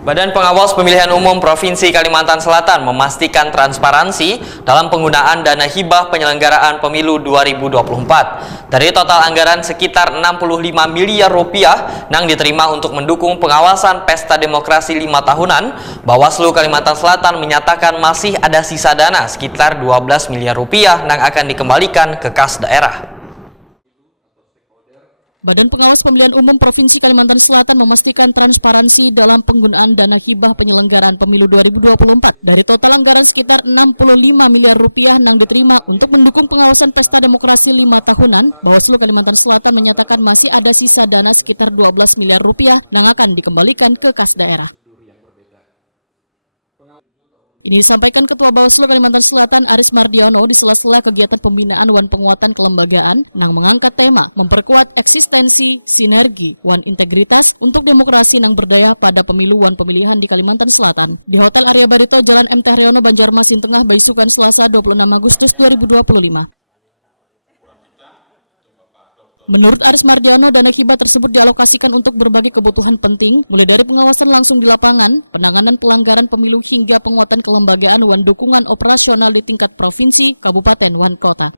Badan Pengawas Pemilihan Umum Provinsi Kalimantan Selatan memastikan transparansi dalam penggunaan dana hibah penyelenggaraan pemilu 2024. Dari total anggaran sekitar 65 miliar rupiah yang diterima untuk mendukung pengawasan pesta demokrasi 5 tahunan, Bawaslu Kalimantan Selatan menyatakan masih ada sisa dana sekitar 12 miliar rupiah yang akan dikembalikan ke kas daerah. Badan Pengawas Pemilihan Umum Provinsi Kalimantan Selatan memastikan transparansi dalam penggunaan dana hibah penyelenggaraan pemilu 2024. Dari total anggaran sekitar 65 miliar rupiah yang diterima untuk mendukung pengawasan pesta demokrasi 5 tahunan, Bawaslu Kalimantan Selatan menyatakan masih ada sisa dana sekitar 12 miliar rupiah yang akan dikembalikan ke kas daerah. Ini disampaikan Ketua Bawaslu Kalimantan Selatan Aris Mardiono di sela-sela kegiatan pembinaan Wan Penguatan Kelembagaan yang mengangkat tema memperkuat eksistensi, sinergi, wan integritas untuk demokrasi yang berdaya pada pemilu wan pemilihan di Kalimantan Selatan. Di Hotel Arya Barito, Jalan MT Haryono, Banjarmasin Tengah, Baisukan, Selasa 26 Agustus 2025. Menurut Aris Mardiono, dana hibah tersebut dialokasikan untuk berbagai kebutuhan penting, mulai dari pengawasan langsung di lapangan, penanganan pelanggaran pemilu hingga penguatan kelembagaan wan dukungan operasional di tingkat provinsi, kabupaten, wan kota.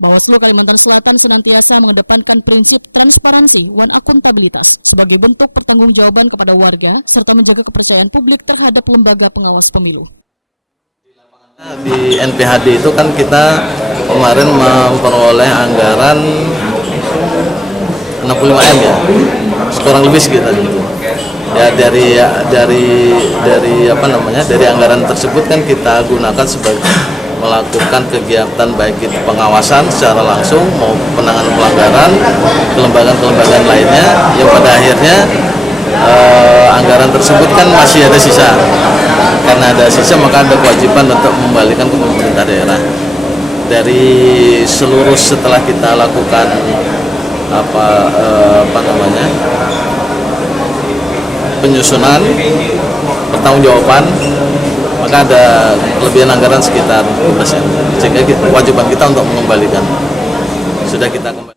Bawaslu Kalimantan Selatan senantiasa mengedepankan prinsip transparansi wan akuntabilitas sebagai bentuk pertanggungjawaban kepada warga serta menjaga kepercayaan publik terhadap lembaga pengawas pemilu. Di NPHD itu kan kita kemarin memperoleh anggaran 65 M ya, kurang lebih sekitar itu. Ya dari anggaran tersebut kan kita gunakan sebagai melakukan kegiatan baik itu pengawasan secara langsung maupun penanganan pelanggaran kelembagaan-kelembagaan lainnya yang pada akhirnya anggaran tersebut kan masih ada sisa. Karena ada sisa maka ada kewajiban untuk mengembalikan ke pemerintah daerah. Dari seluruh setelah kita lakukan penyusunan pertanggungjawaban maka ada kelebihan anggaran sekitar 15%. Sehingga kewajiban kita untuk mengembalikan sudah kita kembali.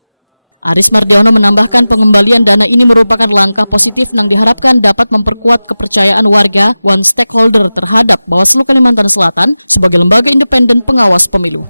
Aris Mardiono menambahkan pengembalian dana ini merupakan langkah positif yang diharapkan dapat memperkuat kepercayaan warga wan stakeholder terhadap Bawaslu Kalimantan Selatan sebagai lembaga independen pengawas pemilu.